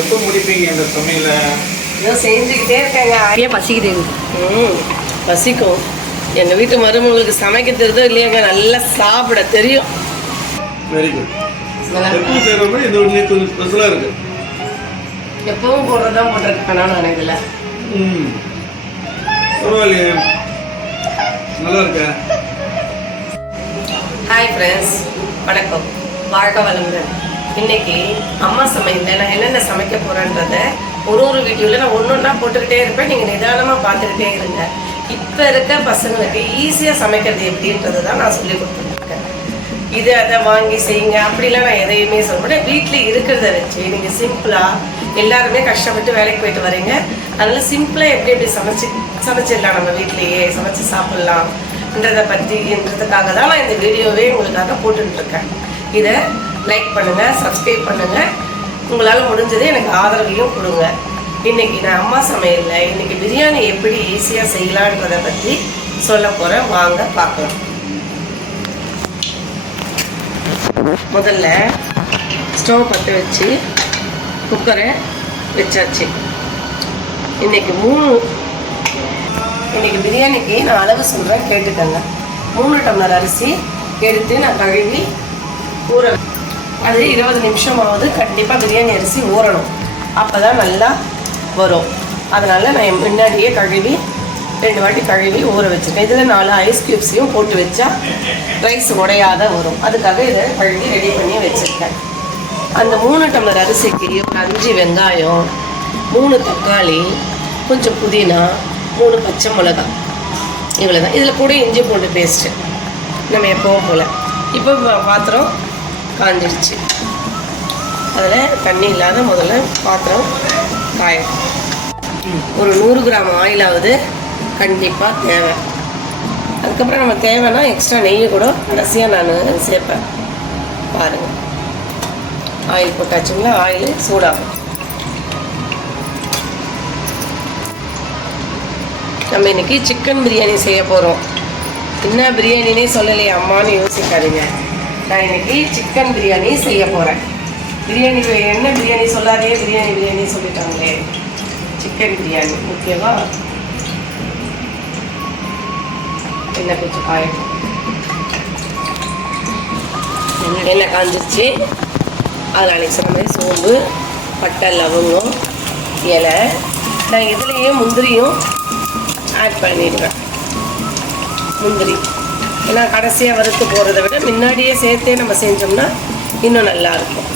எப்போ முடிப்பீங்க இந்த சமையல? ஏதோ செஞ்சுக்கிட்டே இருக்காங்க. ஏன் பசிக்குது? பசிக்கும். எங்கள் வீட்டு மருமகளுக்கு சமைக்க தெரியுதோ இல்லையாங்க, நல்லா சாப்பிட தெரியும். Very good. எப்பவும் செய்கிற மாதிரி இந்த ஒன்று கொஞ்சம் ஸ்பெஷலாக இருக்கு. எப்பவும் போடுறதான் போட்டிருக்கேன் நான் இதில். பரவாயில்லையே, நல்லா இருக்க. ஹாய் ஃப்ரெண்ட்ஸ், வணக்கம், வாழ்க வளமுடன். இன்னைக்கு அம்மா சமையலில் நான் என்னென்ன சமைக்க போகிறேன்றத ஒரு வீடியோவில் நான் ஒன்று ஒன்றா போட்டுக்கிட்டே இருப்பேன். நீங்கள் நிதானமாக பார்த்துக்கிட்டே இருங்க. இப்போ இருக்க பசங்களுக்கு ஈஸியாக சமைக்கிறது எப்படின்றது தான் நான் சொல்லி கொடுத்துருக்கேன். இது அதை வாங்கி செய்யுங்க அப்படிலாம் நான் எதையுமே சொல்ல. வீட்டில் இருக்கிறத வச்சு நீங்கள் சிம்பிளாக, எல்லாருமே கஷ்டப்பட்டு வேலைக்கு போயிட்டு வரீங்க, அதனால் சிம்பிளாக எப்படி சமைச்சிடலாம், நம்ம வீட்லேயே சமைச்சு சாப்பிட்லாம்ன்றதை பற்றின்றதுக்காக தான் நான் இந்த வீடியோவே உங்களுக்காக போட்டுருக்கேன். இதை லைக் பண்ணுங்கள், சப்ஸ்கிரைப் பண்ணுங்கள், உங்களால் முடிஞ்சது எனக்கு ஆதரவையும் கொடுங்க. இன்றைக்கி நான் அம்மா சமையலில் இன்றைக்கி பிரியாணி எப்படி ஈஸியாக செய்யலான்றதை பற்றி சொல்ல போகிறேன். வாங்க பார்க்கலாம். முதல்ல ஸ்டவ் பற்ற வச்சு குக்கரை வச்சாச்சு. இன்றைக்கி பிரியாணிக்கு நான் அளவு சொல்கிறேன், கேட்டுக்கங்க. 3 டம்ளர் அரிசி எடுத்து நான் கழுவி ஊற, அது 20 நிமிஷமாவது கண்டிப்பாக பிரியாணி அரிசி ஊறணும், அப்போ தான் நல்லா வரும். அதனால் நான் முன்னாடியே கழுவி 2 வாட்டி கழுவி ஊற வச்சுருக்கேன். இதில் 4 ஐஸ் க்யூப்ஸையும் போட்டு வச்சா ரைஸ் உடையாத வரும். அதுக்காக இதை கழுவி ரெடி பண்ணி வச்சுருக்கேன். அந்த 3 டம்ளர் அரிசிக்கு ஒரு 5 வெங்காயம், 3 தக்காளி, கொஞ்சம் புதினா, 3 பச்சை மிளகாய், இவ்வளோ தான். இதில் கூட இஞ்சி பூண்டு பேஸ்ட்டு நம்ம எப்பவும் போல். இப்போ பாத்திரம் காஞ்சிடுச்சு. அதில் தண்ணி இல்லாத முதல்ல பாத்திரம் காயும். ஒரு 100 கிராம் ஆயிலாவது கண்டிப்பாக தேவை. அதுக்கப்புறம் நம்ம தேவைன்னா எக்ஸ்ட்ரா நெய்யை கூட கடைசியாக நான் சேர்ப்பேன். பாருங்கள், ஆயில் போட்டாச்சுங்களா, ஆயில் சூடாகும். நம்ம இன்றைக்கி சிக்கன் பிரியாணி செய்ய போகிறோம். என்ன பிரியாணினே சொல்லலையே அம்மான்னு யோசிக்காதீங்க. நான் இன்றைக்கி சிக்கன் பிரியாணி செய்ய போகிறேன். பிரியாணி என்ன பிரியாணி சொல்லாதே, பிரியாணி சொல்லிட்டாங்களே. சிக்கன் பிரியாணி ஓகேவா? எண்ணெய் கொஞ்சம் காயட்டும். எண்ணெய் காஞ்சிச்சு. அதில் அன்றைக்கி சொன்ன மாதிரி சோம்பு, பட்டை, லவங்கம், இலை, நான் இதுலேயே முந்திரியும் ஆட் பண்ணிடுவேன். முந்திரி ஏன்னா கடைசியாக வறுத்து போகிறத விட முன்னாடியே சேர்த்தே நம்ம செஞ்சோம்னா இன்னும் நல்லாயிருக்கும்.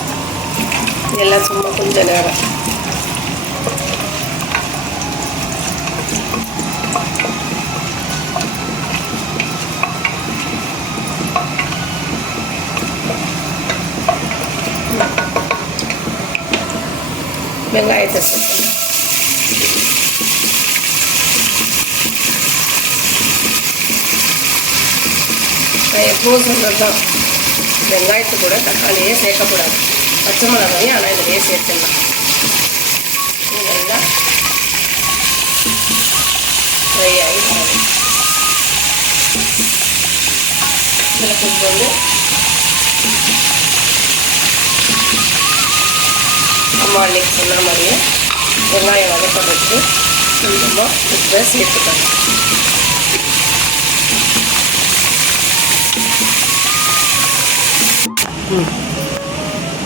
இதெல்லாம் சும்மா கொஞ்சம் நேரம் வெங்காயத்தை சேர்த்து நான் எப்போவும் சொல்கிறது தான், வெங்காயத்து கூட தக்காளியே சேர்க்கக்கூடாது, பச்சை மிளகாயும் ஆனால் இதிலேயே சேர்த்துடலாம். இதெல்லாம் ஃப்ரை ஆகிடும். இதில் கொஞ்சம் அம்மா அன்னைக்கு சொன்ன மாதிரியே வெங்காயம் வதக்கிறதுக்கு கொஞ்சமாக உப்பை சேர்த்துக்கணும்.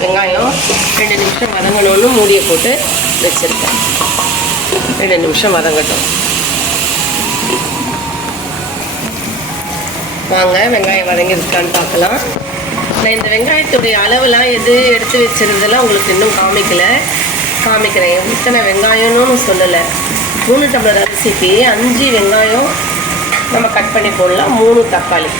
வெங்காயம் 2 நிமிஷம் வதங்கணும்னு மூடியை போட்டு வச்சுருக்கேன். 2 நிமிஷம் வதங்கட்டும். வாங்க வெங்காயம் வதங்கிருக்கான்னு பார்க்கலாம். நான் இந்த வெங்காயத்துடைய அளவெல்லாம் எது எடுத்து வச்சுருந்தெல்லாம் உங்களுக்கு இன்னும் காமிக்கிறேன். இத்தனை வெங்காயம்னு சொல்லலை. 3 டம்ளர் அரிசிக்கு 5 வெங்காயம் நம்ம கட் பண்ணி போடலாம். 3 தக்காளி,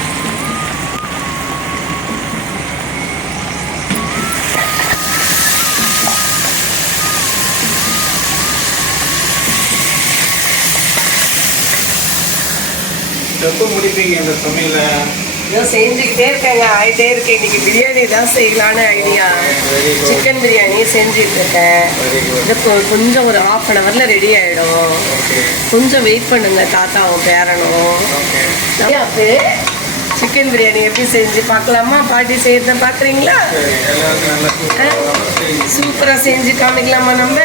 எப்போ முடிப்பீங்க இந்த சமையல? ஏதோ செஞ்சுக்கிட்டே இருக்காங்க, ஆகிட்டே இருக்கேன். இன்றைக்கி பிரியாணி தான் செய்யலான்னு ஐடியா. சிக்கன் பிரியாணி செஞ்சுட்டு இருக்கேன். இது கொஞ்சம் ஒரு 1/2 ஹவரில் ரெடி ஆகிடும். கொஞ்சம் வெயிட் பண்ணுங்க, தாத்தாவும் பேரணும். அப்போ சிக்கன் பிரியாணி எப்படி செஞ்சு பார்க்கலாமா? பாட்டி செய்யறத பார்க்குறீங்களா? சூப்பராக செஞ்சு காமிக்கலாமா? நம்ம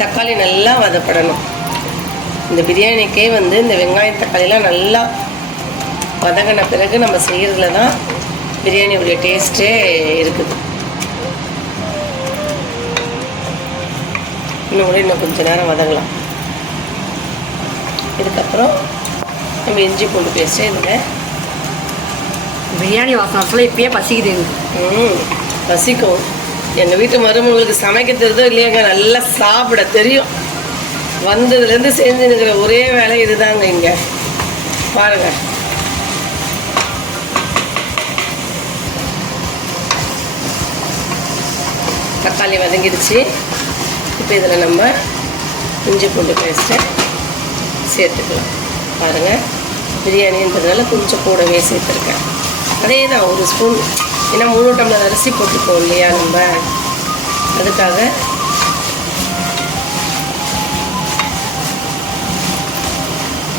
தக்காளி நல்லா வதப்படணும். இந்த பிரியாணிக்கே வந்து இந்த வெங்காயம் தக்காளிலாம் நல்லா வதங்கின பிறகு நம்ம செய்கிறதுல தான் பிரியாணியுடைய டேஸ்ட்டே இருக்குது. இன்னும் கொஞ்சம் நேரம் வதங்கலாம். இதுக்கப்புறம் நம்ம இஞ்சி பூண்டு பேஸ்ட்டு இதில் பிரியாணி வாசனை இப்பயே பசிக்குது. பசிக்கும். எங்கள் வீட்டு மருமகளுக்கு சமைக்க தெரியுதோ இல்லையாங்க, நல்லா சாப்பிட தெரியும். வந்ததுலேருந்து செஞ்சுனுக்கிற ஒரே வேலை இதுதாங்க. இங்கே பாருங்கள், தக்காளி வதங்கிடுச்சு. இப்போ இதில் நம்ம இஞ்சி பூண்டு பேஸ்ட்டை சேர்த்துக்கலாம். பாருங்கள், பிரியாணின்றதுனால கொஞ்சம் கூடவே சேர்த்துருக்கேன். அதே தான் 1 ஸ்பூன். ஏன்னா 3 டம்ளர் அரிசி போட்டுப்போம் இல்லையா நம்ம, அதுக்காக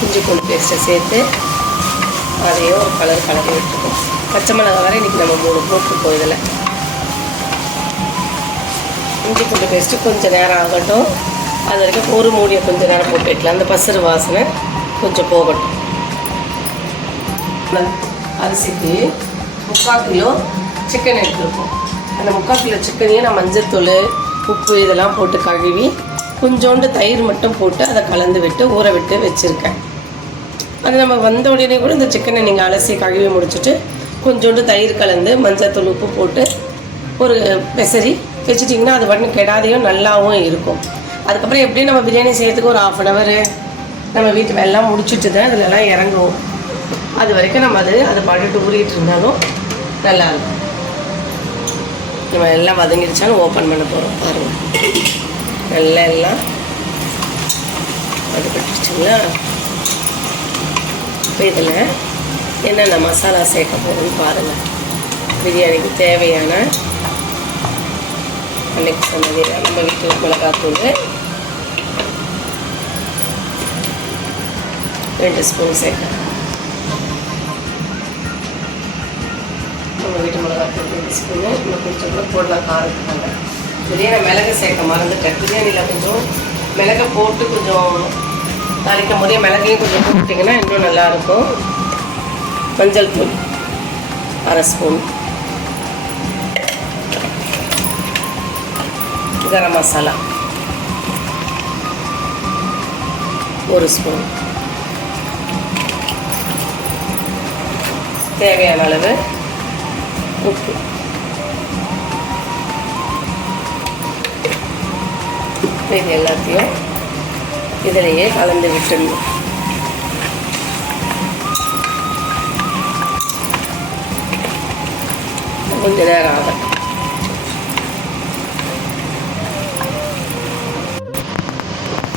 இஞ்சி பூண்டு பேஸ்ட்டை சேர்த்து அதையும் ஒரு கலரி விட்டுருக்கோம். பச்சை மிளகாய் வரை இன்றைக்கி நம்ம 3 போட்டுருக்கோம். இதில் இஞ்சி பூண்டு பேஸ்ட்டு கொஞ்சம் நேரம் ஆகட்டும். அது வரைக்கும் ஒரு மூடியை கொஞ்சம் நேரம் போட்டு வைக்கலாம். அந்த பசறு வாசனை கொஞ்சம் போகட்டும். அரிசிக்கு 3/4 கிலோ சிக்கன் எடுத்துருக்கோம். அந்த 3/4 கிலோ சிக்கனையும் நான் மஞ்சத்தூள், உப்பு இதெல்லாம் போட்டு கழுவி கொஞ்சோண்டு தயிர் மட்டும் போட்டு அதை கலந்து விட்டு ஊற விட்டு வச்சுருக்கேன். அது நம்ம வந்த உடனே கூட இந்த சிக்கனை நீங்கள் அலசி கழுவி முடிச்சுட்டு கொஞ்சோண்டு தயிர் கலந்து மஞ்சத்தூள் உப்பு போட்டு ஒரு பெசரி வச்சுட்டிங்கன்னா அது மட்டும் கெடாதையும் நல்லாவும் இருக்கும். அதுக்கப்புறம் எப்படியும் நம்ம பிரியாணி செய்யறதுக்கு ஒரு 1/2 hour நம்ம வீட்டு வேலைலாம் முடிச்சுட்டு தான் அதிலலாம் இறங்குவோம். அது வரைக்கும் நம்ம அதை பாட்டுட்டு ஊறிட்டு இருந்தாலும் நல்லாயிருக்கும். நம்ம எல்லாம் வதங்கிடுச்சாலும் ஓப்பன் பண்ண போகிறோம். பாருங்கள், நல்லா எல்லாம் வதக்கிடுச்சுங்களா? இப்போ இதில் என்னென்ன மசாலா சேர்க்க போகிறோம்னு பாருங்கள். பிரியாணிக்கு தேவையான அன்னைக்கு சொன்னது நம்ம வீட்டில் மிளகாத்தூள் 2 ஸ்பூன் சேர்க்கணும். நம்ம வீட்டு மிளகாத்தூள் 2 ஸ்பூனு. இன்னும் கொஞ்சம் கூட போடலாம் காரத்துக்காக. பிரியாணி மிளகு சேர்க்க மறந்துட்டேன். பிரியாணியில் கொஞ்சம் மிளகை போட்டு கொஞ்சம் தாளிக்கும் போதே மிளகையும் கொஞ்சம் போட்டிங்கன்னா இன்னும் நல்லாயிருக்கும். மஞ்சள் தூள் 1/2 ஸ்பூன். கரம் மசாலா 1 ஸ்பூன். தேவையான அளவு உப்பு. இது எல்லாத்தையும் இதிலேயே கலந்து விட்டுடணும். கொஞ்ச நேரம் ஆகும்.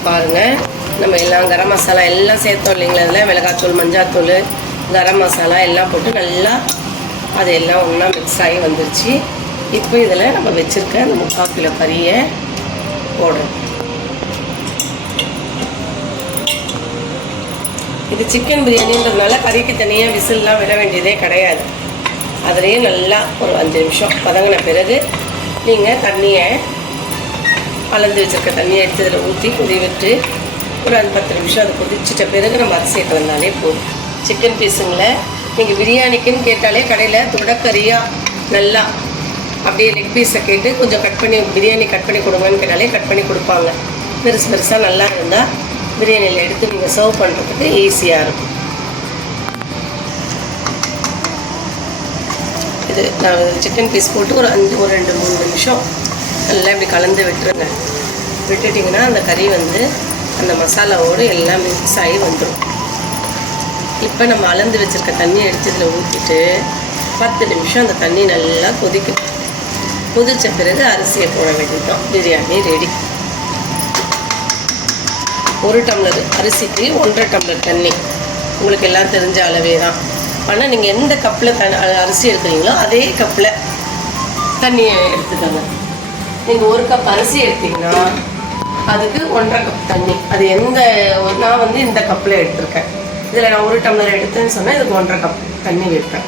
பாருங்கள், நம்ம எல்லாம் கரம் மசாலா எல்லாம் சேர்த்தோம் இல்லைங்களா? அதில் மிளகாத்தூள், மஞ்சாத்தூள், கரம் மசாலா எல்லாம் போட்டு நல்லா அது எல்லாம் ஒன்றா மிக்ஸ் ஆகி வந்துருச்சு. இப்போ இதில் நம்ம வச்சுருக்க அந்த 3/4 கிலோ கறியை போடுறோம். இது சிக்கன் பிரியாணின்றதுனால கறிக்கு தனியாக விசில்லாம் விட வேண்டியதே கிடையாது. அதுலேயே நல்லா ஒரு 5 நிமிஷம் வதங்கின பிறகு நீங்கள் தண்ணியை கலந்து வச்சுருக்க தண்ணியை எடுத்து இதில் ஊற்றி கொதி விட்டு ஒரு 10 நிமிஷம் அதை கொதிச்சிட்ட பிறகு நம்ம அரிசியை கலந்தாலே போதும். சிக்கன் பீஸுங்களை நீங்கள் பிரியாணிக்குன்னு கேட்டாலே கடையில் தொடக்கறியாக நல்லா அப்படியே லெக் பீஸை கேட்டு கொஞ்சம் கட் பண்ணி பிரியாணி கட் பண்ணி கொடுங்கன்னு கேட்டாலே கட் பண்ணி கொடுப்பாங்க. பெருசாக நல்லா இருந்தால் பிரியாணியில் எடுத்து நீங்கள் சர்வ் பண்ணுறதுக்கு ஈஸியாக இருக்கும். இது நான் சிக்கன் பீஸ் போட்டு ஒரு 2-3 நிமிஷம் நல்லா இப்படி கலந்து விட்டுருங்க. விட்டுட்டிங்கன்னா அந்த கறி வந்து அந்த மசாலாவோடு எல்லாம் மிக்ஸ் ஆகி வந்துடும். இப்போ நம்ம அளந்து வச்சுருக்க தண்ணியை எடுத்து இதில் ஊற்றிட்டு 10 நிமிஷம் அந்த தண்ணி நல்லா கொதிக்கணும். கொதித்த பிறகு அரிசியை போட வேண்டியதுதான். பிரியாணி ரெடி. 1 டம்ளர் அரிசிக்கு 1.5 டம்ளர் தண்ணி. உங்களுக்கு எல்லாம் தெரிஞ்ச அளவே தான். ஆனால் நீங்கள் எந்த கப்பில் அரிசி எடுக்கிறீங்களோ அதே கப்பில் தண்ணியை எடுத்துக்கோங்க. நீங்கள் 1 கப் அரிசி எடுத்திங்கன்னா அதுக்கு 1.5 கப் தண்ணி. அது நான் வந்து இந்த கப்பில் எடுத்திருக்கேன். இதில் நான் 1 டம்ளர் எடுத்தேன்னு சொன்னால் இதுக்கு 1.5 கப் தண்ணி வைப்பேன்.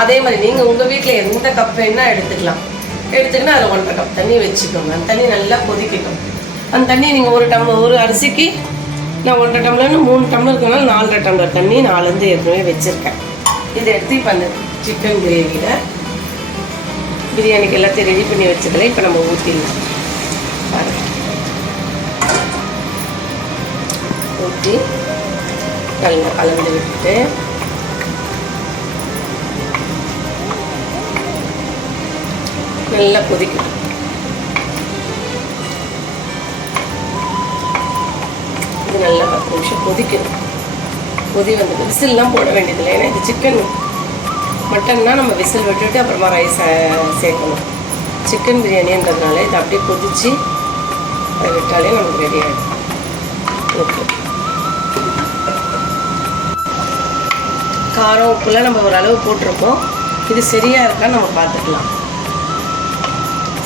அதே மாதிரி நீங்கள் உங்கள் வீட்டில் எந்த கப் வேணால் எடுத்துக்கலாம். எடுத்துக்கினா அதில் 1.5 கப் தண்ணி வச்சுக்கோங்க. அந்த தண்ணி நல்லா கொதிக்கட்டும். அந்த தண்ணி நீங்கள் ஒரு அரிசிக்கு நான் 1.5 டம்ளர்னு 3 டம்ளருக்குனால 4.5 டம்ளர் தண்ணி நாலேருந்து ஏற்கனவே வச்சுருக்கேன். இதை எடுத்து இப்போ அந்த சிக்கன் கிரேவியில் பிரியாணிக்கு எல்லாத்தையும் ரெடி பண்ணி வச்சுக்கலாம். இப்போ நம்ம ஊற்றிடலாம். பாருங்கள், ஊற்றி நல்லா கலந்து விட்டுட்டு நல்லா கொதிக்கும். இது நல்லா 10 நிமிஷம் கொதிக்கணும். கொதி வந்து விசில்லாம் போட வேண்டியதில்லை. ஏன்னா இது சிக்கன். மட்டன்னா நம்ம விசில் விட்டுட்டு அப்புறமா ரைஸ் சேர்க்கணும். சிக்கன் பிரியாணின்றதுனால இதை அப்படியே கொதித்து அதை விட்டாலே நமக்கு ரெடி ஆகிடும். ஓகே, காரம் உப்புலாம் நம்ம ஓரளவு போட்டிருக்கோம். இது சரியாக இருக்கான்னு நம்ம பார்த்துக்கலாம்.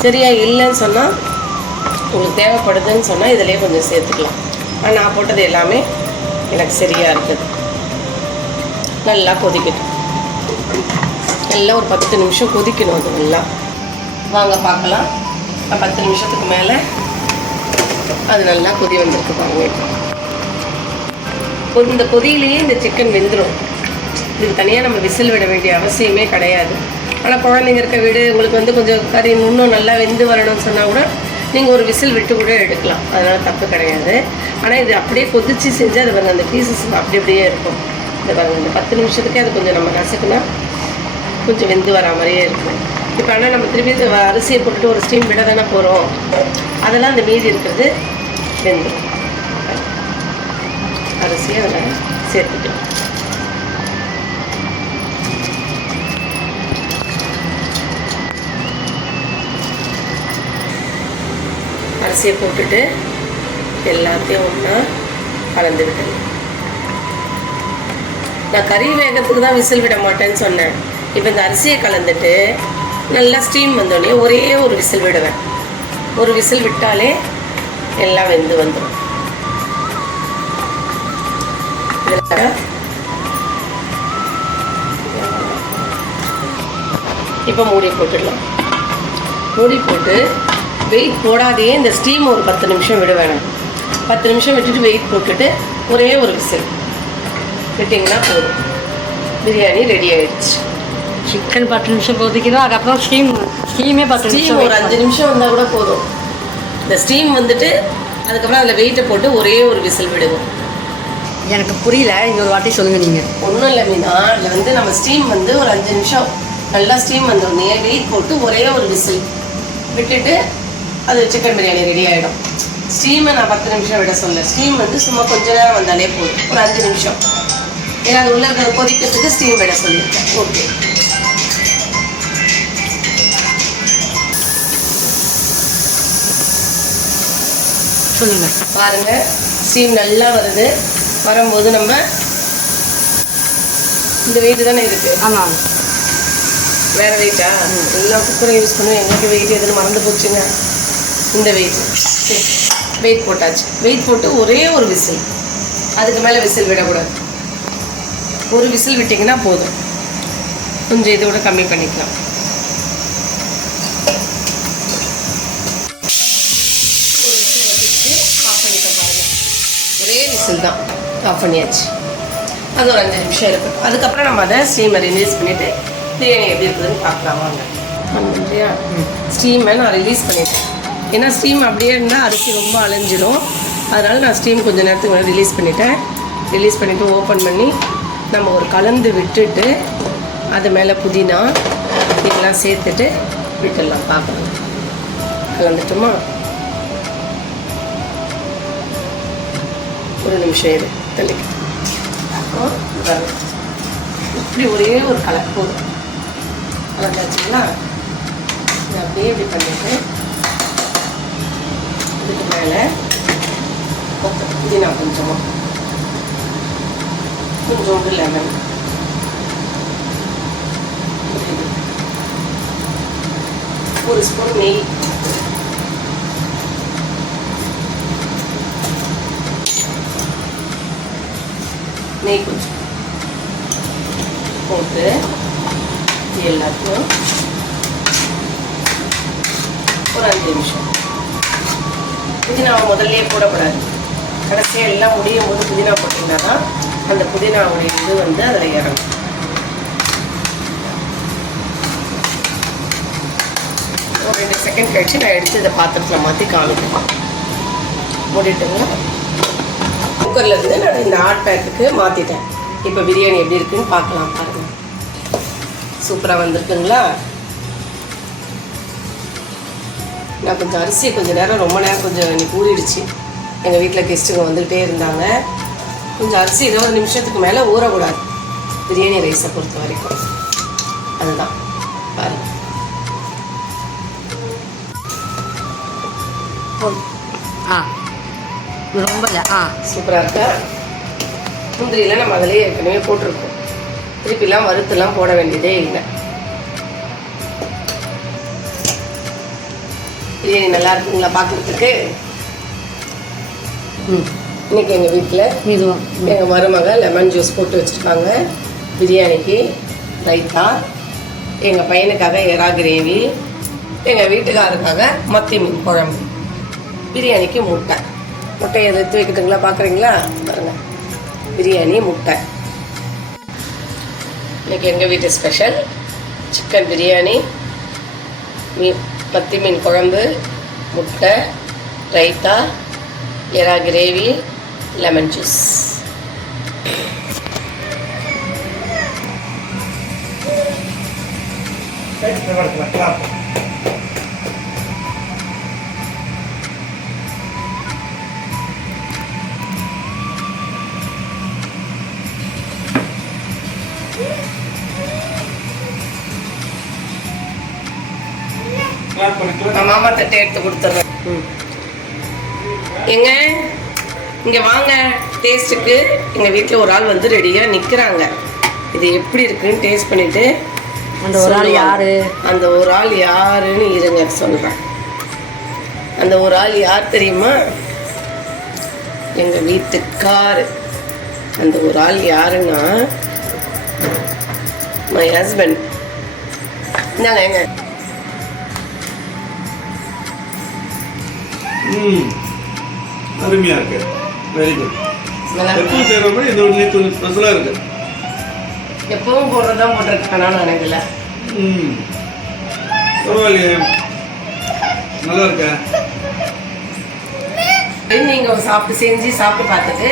சரியாக இல்லைன்னு சொன்னால், உங்களுக்கு தேவைப்படுதுன்னு சொன்னால் இதிலே கொஞ்சம் சேர்த்துக்கலாம். ஆனால் நான் போட்டது எல்லாமே எனக்கு சரியாக இருக்குது. நல்லா கொதிக்கட்டும். நல்லா ஒரு 10 நிமிஷம் கொதிக்கணும். அது நல்லா வாங்க பார்க்கலாம். 10 நிமிஷத்துக்கு மேலே அது நல்லா கொதி வந்திருக்கு பாருங்க. இந்த கொதியிலேயே இந்த சிக்கன் வெந்துடும். இதுக்கு தனியாக நம்ம விசில் விட வேண்டிய அவசியமே கிடையாது. ஆனால் குழந்தைங்க இருக்க வீடு உங்களுக்கு வந்து கொஞ்சம் கறி இன்னும் நல்லா வெந்து வரணும்னு சொன்னால் கூட நீங்கள் ஒரு விசில் விட்டு கூட எடுக்கலாம். அதனால் தப்பு கிடையாது. ஆனால் இது அப்படியே கொதித்து செஞ்சு அது பாருங்கள், அந்த பீசஸ் அப்படியே இருக்கும். இந்த பாருங்கள், இந்த 10 நிமிஷத்துக்கே அது கொஞ்சம் நம்ம நசுக்குனா கொஞ்சம் வெந்து வரா மாதிரியே இருக்கும். இப்போ ஆனால் நம்ம திருப்பி அரிசியை போட்டுட்டு ஒரு ஸ்டீம் விட தானே போகிறோம். அதெல்லாம் அந்த மீதி இருக்கிறது வெந்துடும். அரிசியை அதில் சேர்த்துக்கலாம். அரிசியை போட்டுட்டு எல்லாத்தையும் ஒன்றா கலந்து விடணும். நான் கறி வேகத்துக்கு தான் விசில் விட மாட்டேன்னு சொன்னேன். இப்போ இந்த அரிசியை கலந்துட்டு நல்லா ஸ்டீம் வந்தோடனே ஒரே ஒரு விசில் விடுவேன். ஒரு விசில் விட்டாலே எல்லாம் வெந்து வந்துடும். இப்போ மூடி போட்டுடலாம். மூடி போட்டு வெயிட் போடாதே இந்த ஸ்டீம் ஒரு 10 நிமிஷம் விட வேணும். 10 நிமிஷம் விட்டுட்டு வெயிட் போட்டுட்டு ஒரே ஒரு விசில் விட்டிங்கன்னா போதும். பிரியாணி ரெடி ஆகிடுச்சு. சிக்கன் 10 நிமிஷம் கொதிக்கிறோம். அதுக்கப்புறம் ஸ்டீமே 10 நிமிஷம், ஒரு 5 நிமிஷம் வந்தால் கூட போதும். இந்த ஸ்டீம் வந்துட்டு அதுக்கப்புறம் அதில் வெயிட்டை போட்டு ஒரே ஒரு விசில் விடுவோம். எனக்கு புரியல, இன்னொரு வாட்டி சொல்லுங்கள் நீங்கள். ஒன்றும் இல்லை மீனா, அதில் வந்து நம்ம ஸ்டீம் வந்து ஒரு 5 நிமிஷம் நல்லா ஸ்டீம் வந்தோடனே வெயிட் போட்டு ஒரே ஒரு விசில் விட்டுட்டு அது சிக்கன் பிரியாணி ரெடி ஆகிடும். ஸ்டீமை நான் 10 நிமிஷம் விட சொல்ல. ஸ்டீம் வந்து சும்மா கொஞ்ச நேரம் வந்தாலே போதும், ஒரு 5 நிமிஷம். ஏன்னா அது உள்ள கொதிக்கிறதுக்கு ஸ்டீம் விட சொல்லியிருக்கேன். ஓகே, சொல்லுங்கள். பாருங்கள், ஸ்டீம் நல்லா வருது. வரும்போது நம்ம இந்த வெயிட்டு தானே இருக்குது. ஆமாம், வேறு வெயிட்டா? எல்லாம் குக்கரை யூஸ் பண்ணுவோம். எங்களுக்கு வெயிட் எதுன்னு மறந்து போச்சுங்க. இந்த வெயிட் சரி, வெயிட் போட்டாச்சு. வெயிட் போட்டு ஒரே ஒரு விசில், அதுக்கு மேலே விசில் விடக்கூடாது. ஒரு விசில் விட்டிங்கன்னா போதும். கொஞ்சம் இதோட கம்மி பண்ணிக்கலாம். ஒரு விசில் வந்துச்சு, ஆஃப் பண்ணிக்க பாருங்கள். ஒரே விசில் தான், ஆஃப் பண்ணியாச்சு. அது ஒரு 5 நிமிஷம் இருக்கட்டும். அதுக்கப்புறம் நம்ம அதை ஸ்டீமை ரிலீஸ் பண்ணிவிட்டு பிரியாணி எப்படி இருக்குதுன்னு பார்க்கலாம் வாங்க. இல்லையா, ஸ்டீமை நான் ரிலீஸ் பண்ணிட்டேன். ஏன்னா ஸ்டீம் அப்படியே இருந்தால் அரிசி ரொம்ப அலைஞ்சிடும். அதனால் நான் ஸ்டீம் கொஞ்சம் நேரத்துக்கு மேலே ரிலீஸ் பண்ணிட்டேன். ரிலீஸ் பண்ணிவிட்டு ஓப்பன் பண்ணி நம்ம ஒரு கலந்து விட்டுட்டு அது மேலே புதினா இதெல்லாம் சேர்த்துட்டு விட்டுடலாம். பார்க்கலாம், கலந்துட்டோமா? ஒரு நிமிஷம் இது தள்ளிக்க. இப்படி ஒரே ஒரு கலர் போதும். கலந்தாச்சுங்களா? இதை அப்படியே இப்படி பண்ணிட்டு இதுக்கு மேலே புதினா கொஞ்சமாக, கொஞ்சோண்டு லெமன், ஒரு ஸ்பூன் நெய், நெய் கொஞ்சம் போட்டு எல்லாத்தையும் ஒரு 5 நிமிஷம். புதினாவை முதல்ல போடக்கூடாது, கடைசியாக எல்லாம் முடியும் போது புதினா போட்டிங்கன்னா தான் அந்த புதினாவுடைய இது வந்து அதில் இறங்கும். ஒரு 2 செகண்ட் கழிச்சு நான் எடுத்து இதை பாத்திரத்தில் மாற்றி காமிக்கிறேன். மூடிட்டுங்க. குக்கரில் இருந்து நான் இந்த ஹாட் பேக்குக்கு மாற்றிட்டேன். இப்போ பிரியாணி எப்படி இருக்குன்னு பார்க்கலாம். பாருங்கள், சூப்பராக வந்திருக்குங்களா? நான் கொஞ்சம் அரிசி கொஞ்சம் நேரம் ரொம்ப நேரம் கொஞ்சம் இன்னைக்கு ஊறிடுச்சு. எங்கள் வீட்டில் கெஸ்ட்டுங்க வந்துக்கிட்டே இருந்தாங்க. கொஞ்சம் அரிசி 20 நிமிஷத்துக்கு மேலே ஊறக்கூடாது பிரியாணி ரைஸை பொறுத்த வரைக்கும். அதுதான் பாருங்கள். ஆ ரொம்ப இல்லை. சூப்பராக இருக்கா? முந்திரியெல்லாம் நம்ம அதிலே ஏற்கனவே போட்டிருக்கோம். திருப்பிலாம் வறுத்துலாம் போட வேண்டியதே இல்லை. பிரியாணி நல்லா இருக்குங்களா பார்க்குறதுக்கு? இன்னைக்கு எங்கள் வீட்டில் எங்கள் மருமக லெமன் ஜூஸ் போட்டு வச்சுருக்காங்க. பிரியாணிக்கு ரைத்தா, எங்கள் பையனுக்காக எறா கிரேவி, எங்கள் வீட்டுக்காரருக்காக மத்தி மீன் குழம்பு, பிரியாணிக்கு முட்டை. முட்டையை எடுத்து வைக்கிட்டுங்களா? பார்க்குறீங்களா? பாருங்கள், பிரியாணி முட்டை. இன்றைக்கி எங்கள் வீட்டு ஸ்பெஷல் சிக்கன் பிரியாணி, மத்தி மீன் குழம்பு, முட்டை, ரைத்தா, எறா கிரேவி, லெமன் ஜூஸ். மாமா தட்டை எடுத்து கொடுத்துட்றேன். எங்க இங்கே வாங்க, டேஸ்ட்டுக்கு எங்கள் வீட்டில் ஒரு ஆள் வந்து ரெடியாக நிற்கிறாங்க. இது எப்படி இருக்குன்னு டேஸ்ட் பண்ணிவிட்டு அந்த ஒரு ஆள் யாரு, அந்த ஒரு ஆள் யாருன்னு இருங்க சொல்கிறேன். அந்த ஒரு ஆள் யார் தெரியுமா? எங்கள் வீட்டுக்காரு. அந்த ஒரு ஆள் யாருன்னா மை ஹஸ்பண்ட். இந்தாங்க எங்க. அருமையாக இருக்கு. Very good. நல்லா எப்பவும் செய்கிற மாதிரி இந்த ஒன்று கொஞ்சம் ஸ்பெஷலாக இருக்கு. எப்பவும் போடுறதான் போட்டிருக்கானான்னு நினைக்கல. பரவாயில்லையே, நல்லா இருக்கா? நீங்கள் சாப்பிட்டு செஞ்சு சாப்பிட்டு பார்த்துட்டு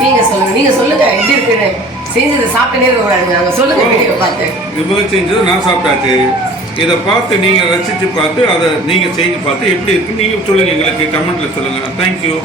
நீங்கள் சொல்லுங்க எப்படி இருக்குன்னு. செஞ்சதை சாப்பிட்டுனே இருக்கக்கூடாதுங்க, நாங்கள் சொல்லுங்க வீடியோ பார்த்து. இவங்க செஞ்சது நான் சாப்பிட்டாச்சு. இதை பார்த்து நீங்கள் ரசித்து பார்த்து அதை நீங்கள் செஞ்சு பார்த்து எப்படி இருக்குன்னு நீங்கள் சொல்லுங்கள், எங்களுக்கு கமெண்ட்டில் சொல்லுங்கள். தேங்க்யூ.